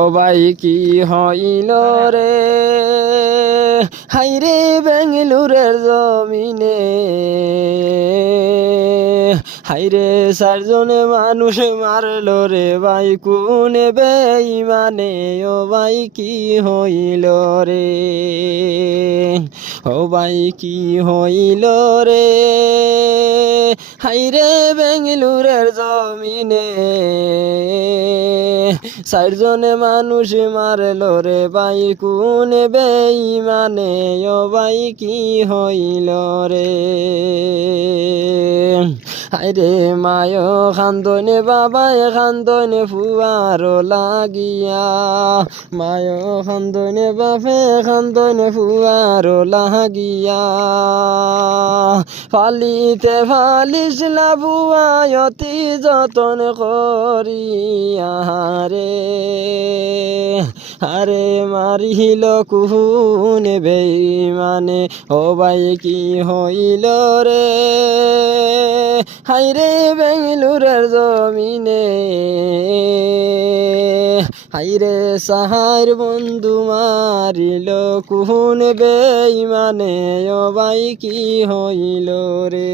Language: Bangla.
ও ভাই কি হইল রে, হাইরে বেঙ্গলুরের জমিনে, হাইরে চারজনে মানুষ মারলো রে ভাই কোনে বেঈমানে। ও ভাই কি হইল রে, ও ভাই কি হইল রে, হাইরে বেঙ্গলুরের জমিনে, চারজনে মানুষ মারলো রে ভাই কোনে বেঈমানে। ও ভাই কি হইল রে, আরে মায় খান্দনে বাবায় খান্দনে ফুয়ারো লাগিয়া, মায় খান্দনে বাপে খান্দনে ফুয়ারো লাগিয়া, ফালিতে ফালিস না বুয়ায় অতি যতন করিয়া রে, আরে মারিল কুহুনে বেঈমানে। ও ভাই কি হইল রে, হাইরে বেঙ্গলুরের জমিনে, হাইরে সাহার বন্ধু মারিল কুহুনে বেঈমানে। ও ভাই কি হইল রে।